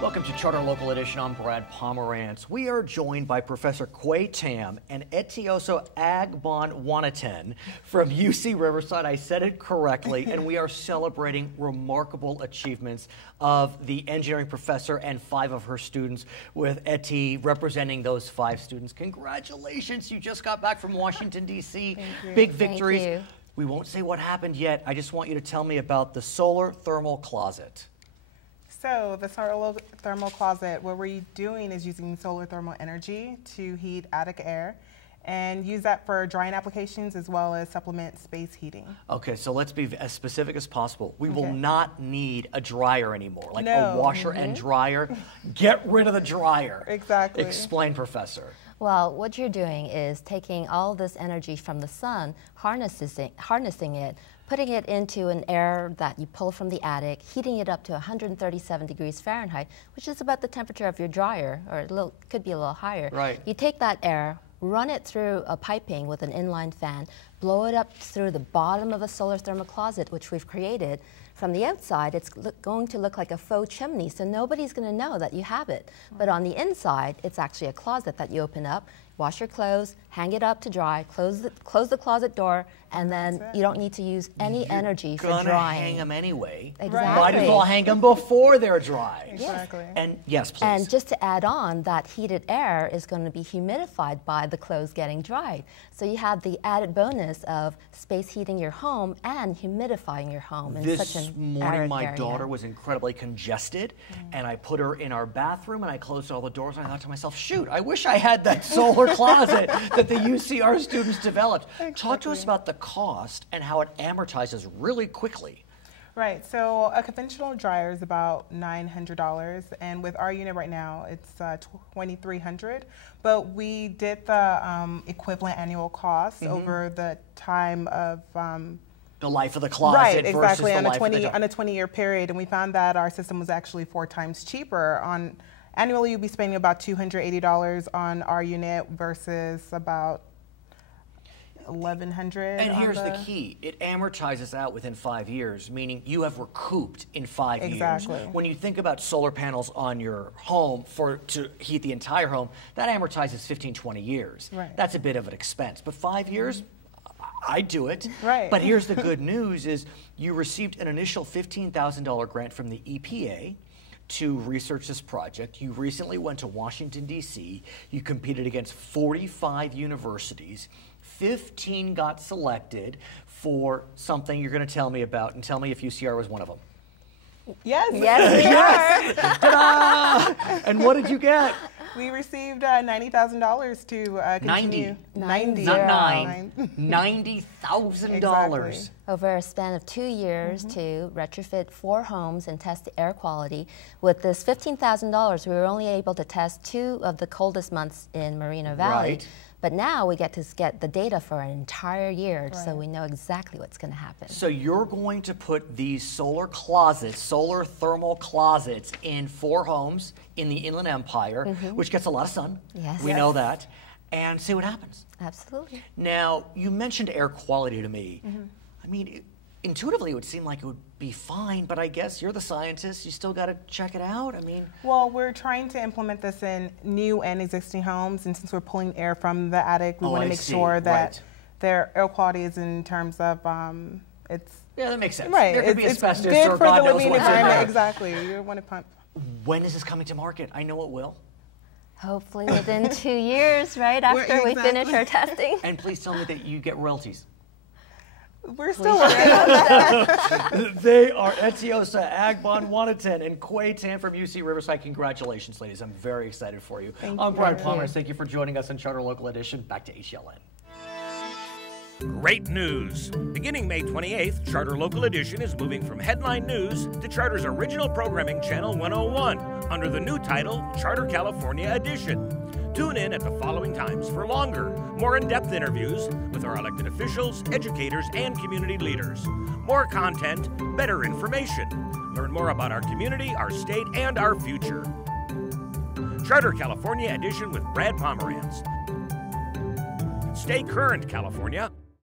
Welcome to Charter Local Edition. I'm Brad Pomerantz. We are joined by Professor Kawai Tam and Etinosa Agbonwaneten from UC Riverside. I said it correctly, and we are celebrating remarkable achievements of the engineering professor and 5 of her students, with Eti representing those 5 students. Congratulations, you just got back from Washington, D.C. Big victories. Thank you. We won't say what happened yet. I just want you to tell me about the solar thermal closet. So the solar thermal closet, what we're doing is using solar thermal energy to heat attic air and use that for drying applications as well as supplement space heating. Okay, so let's be as specific as possible. We will not need a dryer anymore, like No. a washer and dryer. Get rid of the dryer. Exactly. Explain, Professor. Well, what you're doing is taking all this energy from the sun, harnessing it, putting it into an air that you pull from the attic, heating it up to 137 degrees Fahrenheit, which is about the temperature of your dryer, or could be a little higher. Right. You take that air, run it through a piping with an inline fan, blow it up through the bottom of a solar thermal closet, which we've created. From the outside, it's going to look like a faux chimney, so nobody's going to know that you have it. But on the inside, it's actually a closet that you open up, wash your clothes, hang it up to dry, close the closet door, and then you don't need to use any energy for drying. You're gonna hang them anyway. Exactly. Might as well hang them before they're dry. Exactly. And yes, please. And just to add on, that heated air is going to be humidified by the clothes getting dried. So you have the added bonus of space heating your home and humidifying your home in such This an morning, arid my area. daughter was incredibly congested, and I put her in our bathroom, and I closed all the doors, and I thought to myself, shoot, I wish I had that solar closet that the UCR students developed. Talk to us about the cost and how it amortizes really quickly. Right, so a conventional dryer is about $900, and with our unit right now, it's $2,300. But we did the equivalent annual cost over the time of The life of the closet right, versus exactly, the on life of the a 20-year period, and we found that our system was actually 4 times cheaper. Annually, you'd be spending about $280 on our unit versus about $1,100. And here's the key. It amortizes out within 5 years, meaning you have recouped in 5 Exactly. years. When you think about solar panels on your home to heat the entire home, that amortizes 15, 20 years. Right. That's a bit of an expense. But 5 years, I'd do it. Right. But here's the good news is you received an initial $15,000 grant from the EPA to research this project. You recently went to Washington, D.C. You competed against 45 universities. 15 got selected for something you're going to tell me about, and tell me if UCR was one of them. Yes. Yes, we are. Ta-da! And what did you get? We received $90,000 to continue. 90. Not Nine. $90,000. Exactly. Over a span of 2 years to retrofit 4 homes and test the air quality. With this $15,000, we were only able to test 2 of the coldest months in Moreno Valley. Right. But now we get to get the data for an entire year, so we know exactly what's going to happen. So you're going to put these solar thermal closets in 4 homes in the Inland Empire, which gets a lot of sun. Yes. We know that. And see what happens. Absolutely. Now, you mentioned air quality to me. I mean, intuitively, it would seem like it would be fine, but I guess you're the scientist. You still got to check it out. I mean, Well, we're trying to implement this in new and existing homes, and since we're pulling air from the attic, we want I to make see. sure that Right. their air quality is in terms of it's yeah, that makes sense. right. There could be it's asbestos good or for God the knows living what's in environment. there. Exactly. You want to pump. When is this coming to market? I know it will. Hopefully within 2 years, right after we finish our testing. And please tell me that you get royalties. We're still working on that. They are Etinosa Agbonwaneten and Kawai Tam from UC Riverside. Congratulations, ladies. I'm very excited for you. I'm Brad Pomerantz. Thank you for joining us on Charter Local Edition. Back to HLN. Great news! Beginning May 28th, Charter Local Edition is moving from headline news to Charter's original programming channel 101 under the new title Charter California Edition. Tune in at the following times for longer, more in-depth interviews with our elected officials, educators, and community leaders. More content, better information. Learn more about our community, our state, and our future. Charter California Edition with Brad Pomerantz. Stay current, California.